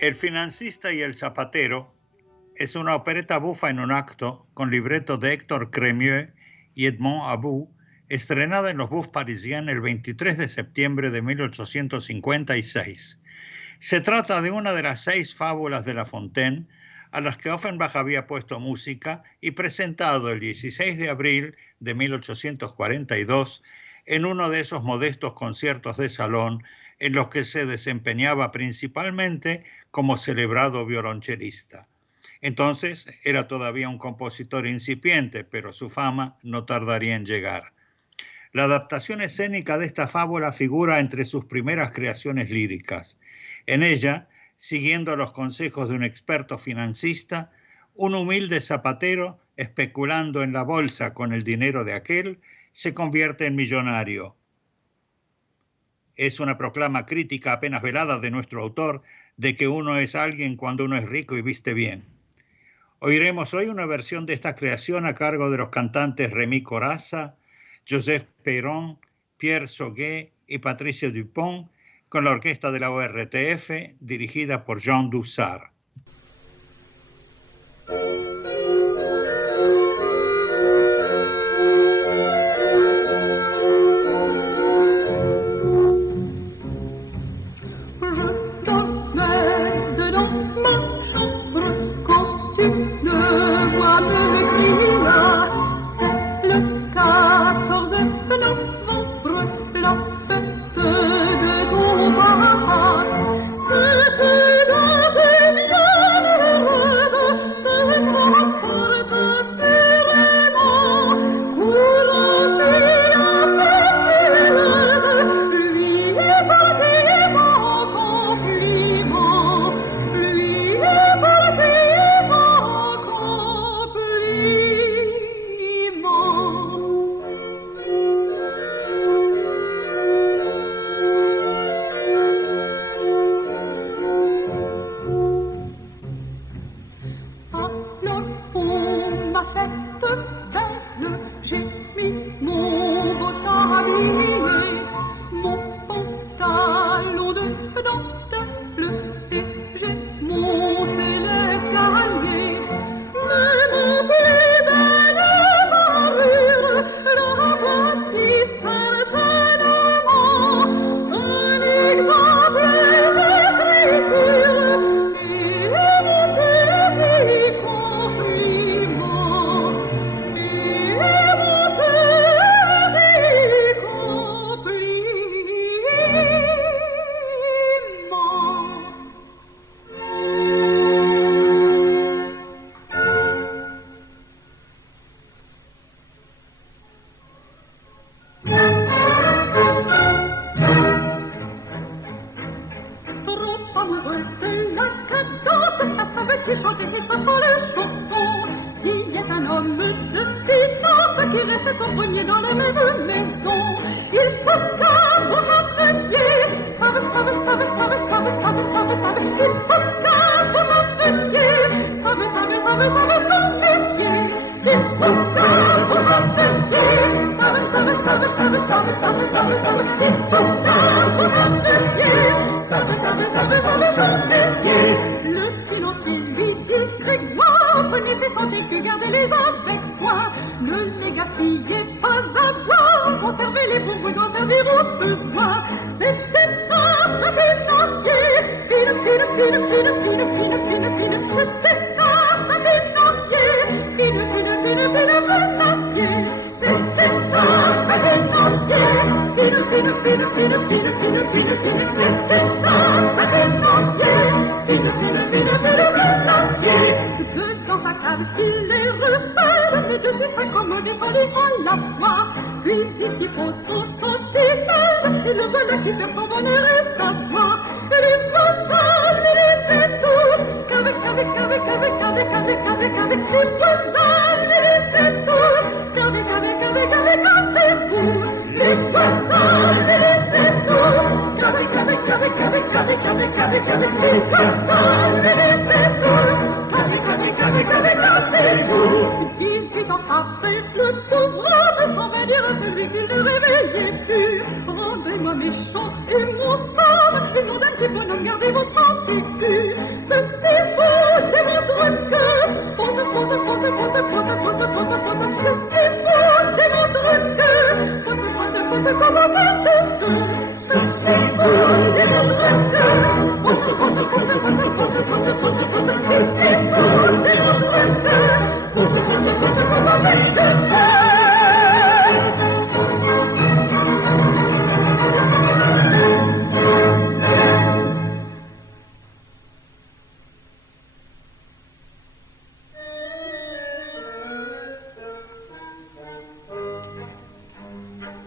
El financista y el zapatero es una opereta bufa en un acto con libreto de Héctor Crémieux y Edmond About, estrenada en los Bufs Parisiens el 23 de septiembre de 1856. Se trata de una de las 6 fábulas de La Fontaine a las que Offenbach había puesto música y presentado el 16 de abril de 1842 en uno de esos modestos conciertos de salón en los que se desempeñaba principalmente como celebrado violonchelista. Entonces era todavía un compositor incipiente, pero su fama no tardaría en llegar. La adaptación escénica de esta fábula figura entre sus primeras creaciones líricas. En ella, siguiendo los consejos de un experto financista, un humilde zapatero, especulando en la bolsa con el dinero de aquel, se convierte en millonario. Es una proclama crítica apenas velada de nuestro autor de que uno es alguien cuando uno es rico y viste bien. Oiremos hoy una versión de esta creación a cargo de los cantantes Rémi Corazza, Joseph Perron, Pierre Sauguet y Patricia Dupont, con la orquesta de la ORTF dirigida por Jean Dussart. réveillez-vous. 18 ans après, le pauvre homme s'en va dire à celui qu'il ne réveillait plus. Rendez-moi mes chants et mon sang, et nom d'un petit bonhomme, gardez vos 100 écus. Ceci vous démontre que, ceci vous démontre que,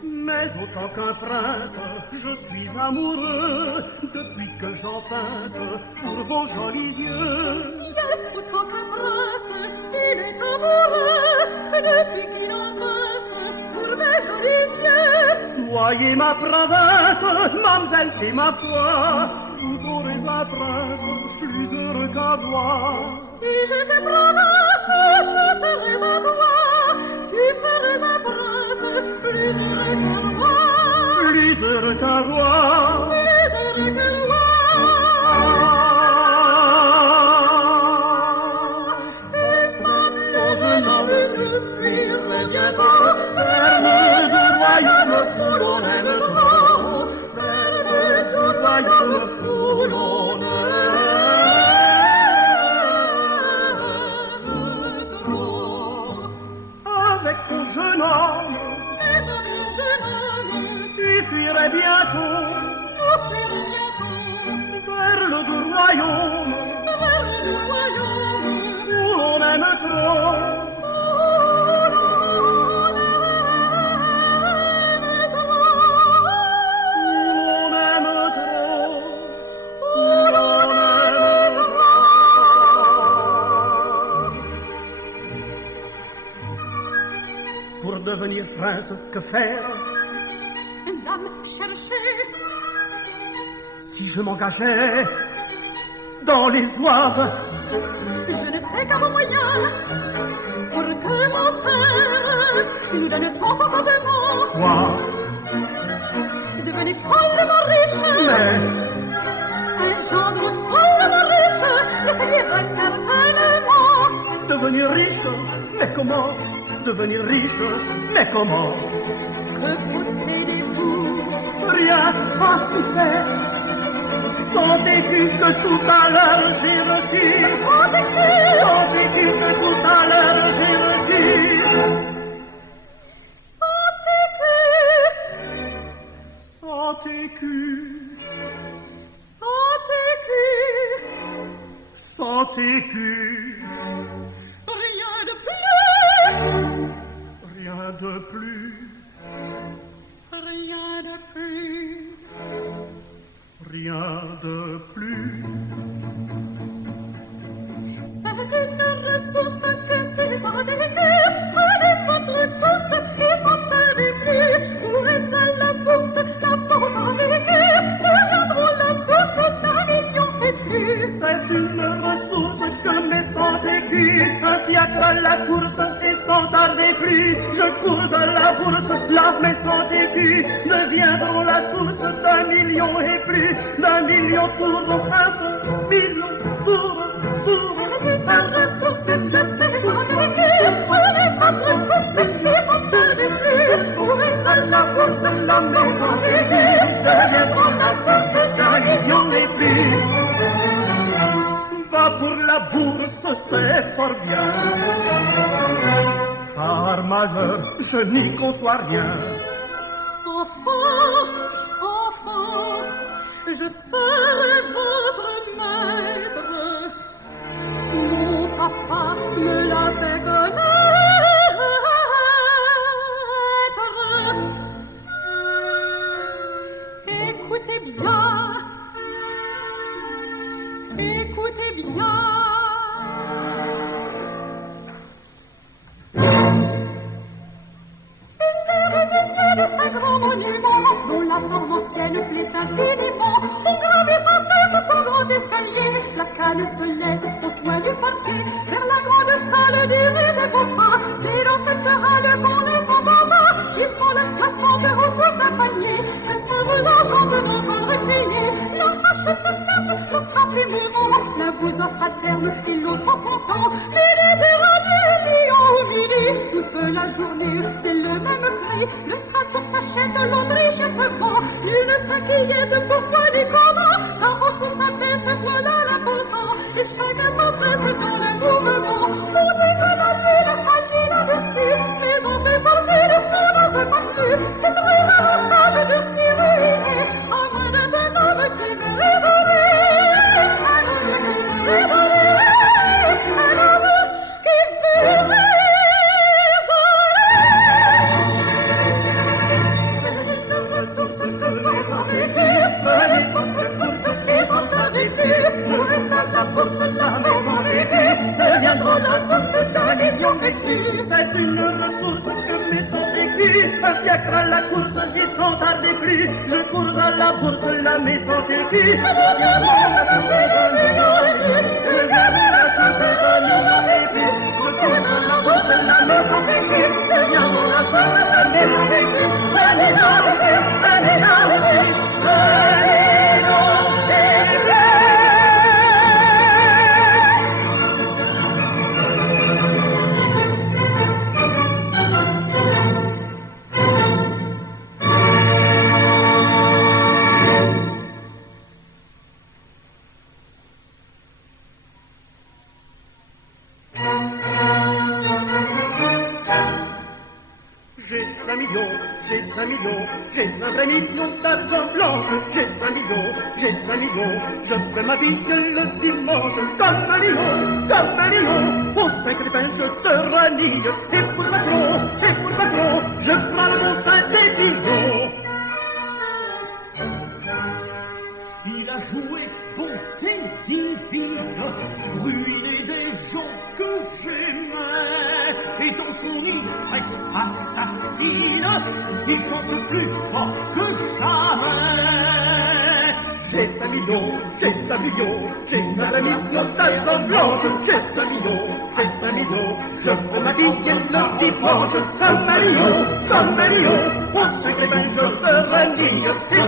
mais autant qu'un prince, je suis amoureux depuis que j'en pince pour vos jolis yeux. Ciel, autant qu'un prince, il est amoureux depuis qu'il en pince pour mes jolis yeux. Soyez ma princesse, mademoiselle, et ma foi, vous aurez un prince plus heureux qu'un roi. Si j'étais princesse, je serais à toi, tu serais un prince plus heureux qu'un roi. Plus heureux qu'un roi. Plus heureux qu'un roi. Et maintenant je n'en veux que fuir, reviens-t'en vers le deux royaumes où l'on aime trop, vers le deux royaumes où l'on aime trop. Avec ton jeune homme, tu fuirais bientôt vers le doux royaume où l'on aime trop. Pour devenir prince, que faire? Une dame chercher. Si je m'engageais dans les oives, Je ne sais qu'à vos moyens pour que mon père nous donne son consentement. quoi? Devenez follement riche. Mais Un gendre follement riche le séduirait certainement. devenir riche, mais comment? Devenir riche, mais comment? Que possédez-vous? Rien à s'y faire. Sans écu que tout à l'heure j'ai reçu. Sans écu. Sans écu que tout à l'heure j'ai reçu. Sans écu. Sans écu. Sans écu. Sans écu. Rien de plus. Rien de plus. Rien de plus. Rien de plus. C'est une ressource que c'est les indélicats. Prenez votre course et s'en perdez plus. Courez à la bourse indélicats. Deviendront la source d'un million et plus. C'est une ressource que mes 100 écus. Un fiacre à la course et sans tarder plus. Je cours à la bourse, là mes 100 écus deviendront la source d'un million et plus. D'un million pour un million pour C'est une ressource que c'est les indélicats. Prenez votre course et s'en perdez plus. Courez à la bourse indélicats. Deviendront la source d'un million et plus. va pour la bourse, c'est fort bien. Par malheur, je n'y conçois rien. Enfant, je serai votre maître. Mon papa me l'a fait connaître. Écoutez bien. Écoutez bien. Un grand monument dont la forme ancienne plaît infiniment. On gravit sans cesse son grand escalier. La canne se laisse au soin du portier vers la dirigez vos pas. C'est dans cette râle qu'on les entendra. Ils sont les 60 autour d'un panier. Que ça vous enchante d'entendre crier. Leur hache de flamme, leur frappe mourant. L'un vous offre à terme et l'autre en content. Méditerranée, Lyon au midi. Toute la journée, c'est le même cri. Le Strasbourg s'achète, l'Autriche se vend. Nul ne s'inquiète pourquoi des commandants. Sa hausse ou sa baisse, voilà l'important. Et chacun s'entraise dans le mouvement. On dit que la ville agit là-dessus. Mais on fait partie de fond, on n'en veut pas plus. C'est très ramassable de s'y ruiner. À moins d'un homme qui veut raisonner. Un homme qui veut raisonner. Un homme qui veut raisonner. C'est une ressource que mes sons écus. Un fiacre à la course, et sans tarder plus. Je cours à la bourse, la maison écus. J'ai un vrai million d'argent blanc, j'ai 5 millions, je fais ma vie le dimanche, comme un lion, au 5 pépins je te renie, et pour patron, je parle mon sein des millions. Il a joué bonté divine, ruiné des gens que j'aimais, et dans son ivresse assassine, il chante plus fort que jamais. J'ai 5 millions, j'ai un vrai million d'argent blanche, j'ai 5 millions, je fais ma vie le dimanche, comme un lion, au 5 pépins je te renie, et pour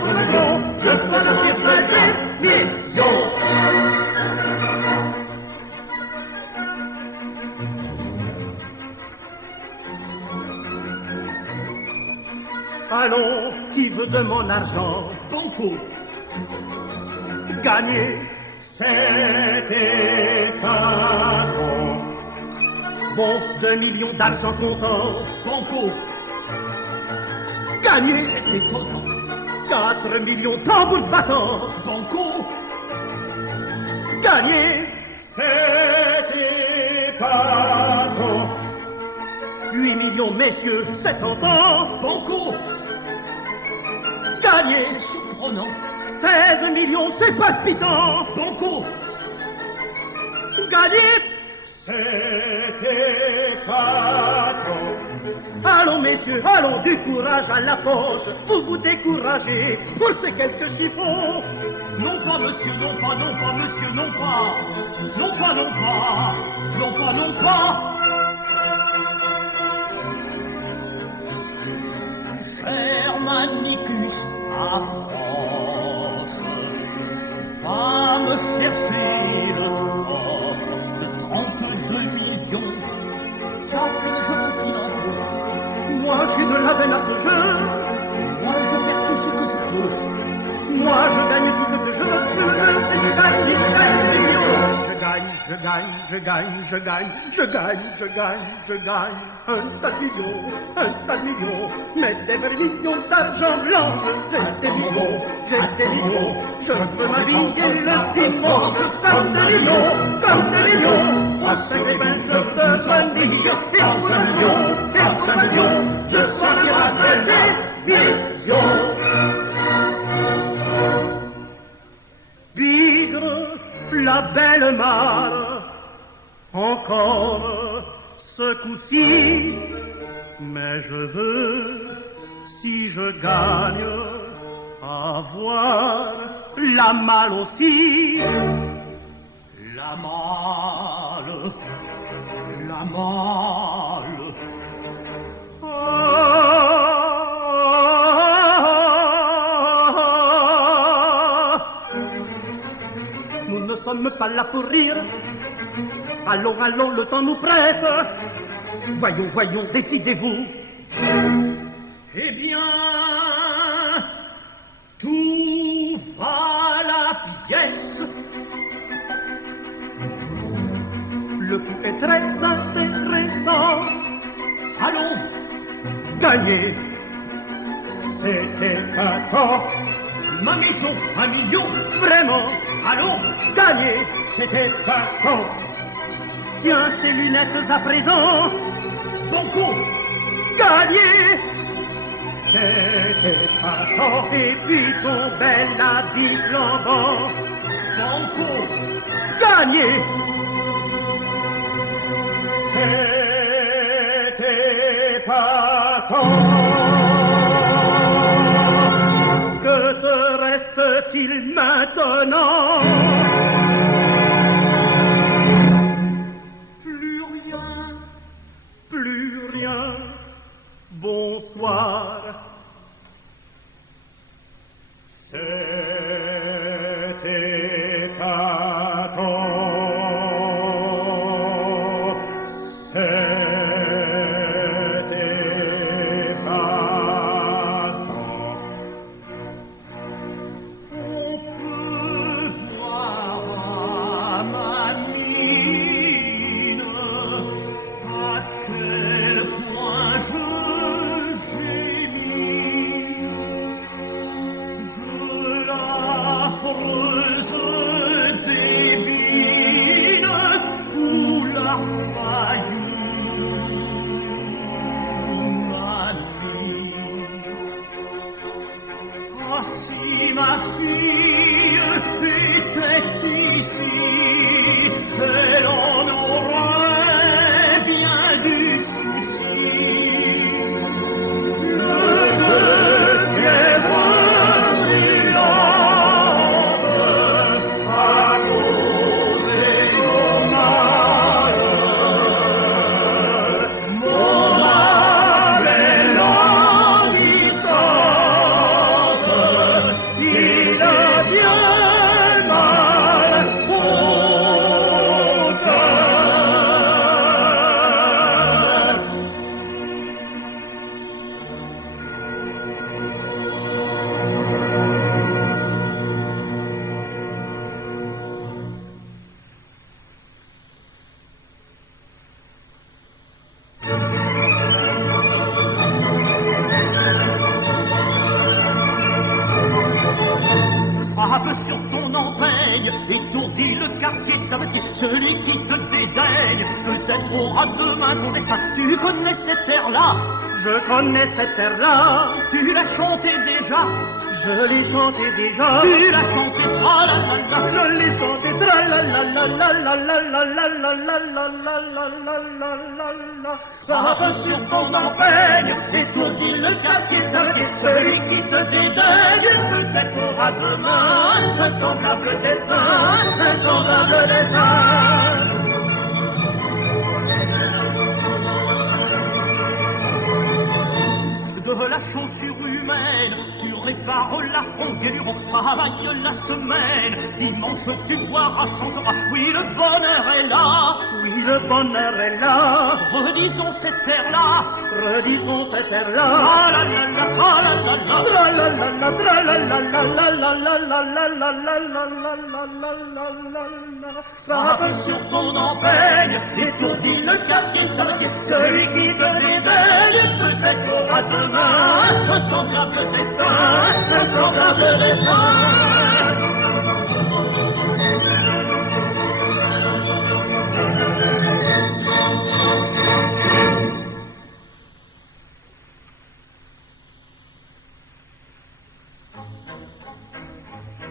patron, je peux sortir des millions. Allons, qui veut de mon argent? Banco. Gagner, c'était pas bon. Bon, 2 millions d'argent comptant. Banco. Gagner, C'est étonnant. 4 millions tambour battant. Banco. Gagner, c'était pas bon. 8 millions, messieurs, c'est tentant. Banco. Gagner, C'est surprenant. 16 millions, c'est palpitant. Banco. Gagner, c'était pas bon. Allons, messieurs, allons, du courage à la poche. Vous vous découragez pour ces quelques chiffons. Non pas monsieur, non pas monsieur, non pas. Non pas. Germanicus approche, va me chercher le coffre de 32 millions. Tiens, je m'enfile un peu. Moi, j'ai de la veine à ce jeu. Moi, je perds tout ce que je peux. Moi, je gagne tout ce que je veux. Et je gagne des millions. Je gagne. Un tas de millions, mais des vrais millions d'argent blanc. J'ai des millions, je veux ma vie et le dimanche. Comme des millions, au 5 pépins je te renie. Et pour un million, je sortirai de télévision. Bigre, la belle mare, encore ce coup-ci, mais je veux, si je gagne, avoir la malle aussi. La malle mal. Nous ne sommes pas là pour rire. Allons, allons, le temps nous presse. Voyons, voyons, décidez-vous. Eh bien, tout va la pièce. Le coup est très intéressant. Allons, Gagner, c'était un temps. ma maison, 1 million. Vraiment, Allons, gagner, c'était un temps. Tiens tes lunettes à présent. banco, Gagner, c'était un temps. Et puis ton bel habit flambant. banco, Gagner, c'était pas tant. Que te reste-t-il maintenant? plus rien. Plus rien. Bonsoir. C'était pas tant. C'était pas tant. On peut voir à ma mine à quel point je gémis de l'affreuse débine où la faillou m'a mis. Ah, si ma fille était ici, elle en aurait bien du souci. Le jeu fièvre brûlante a causé mon malheur. Mon âme est languissante, il a bien mal au cœur. Frappe sur ton empeigne, étourdit le quartier savetier, celui qui te dédaigne, peut-être aura demain ton destin. Tu connais cet air-là, Je connais cette air-là. tu l'as chanté déjà, Je l'ai chanté déjà. tu l'as chanté tra-la-la-la. Je l'ai chanté tra la la la la la la la la la la la la la la la la. Frappe sur ton empeigne, étourdit le quartier savetier, celui qui te dédaigne, peut-être aura demain un semblable destin, un semblable destin. De la chaussure humaine, tu répares l'affront guéluron, travaille la semaine, dimanche tu boiras, chanteras, oui le bonheur est là, Oui, le bonheur est là. redisons cet air-là, Redisons cette air-là. ah la la la, ah la la la. Tra la la la, tra la la la la la la la la la la la la la la la. Frappe sur ton empeigne, étourdit le quartier savetier, celui qui te dédaigne, peut-être aura demain un semblable destin, un semblable destin.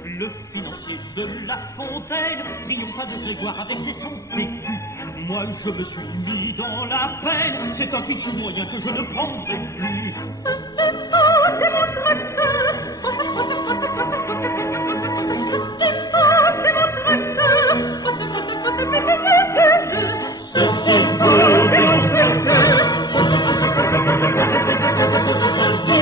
Le financier de La Fontaine triompha de Grégoire avec ses sons aigus. Moi, je me suis mis dans la peine. C'est un fichu moyen que je ne prendrai plus. Ceci vaut démontrer que ceci vaut démontrer que Ceci vaut ce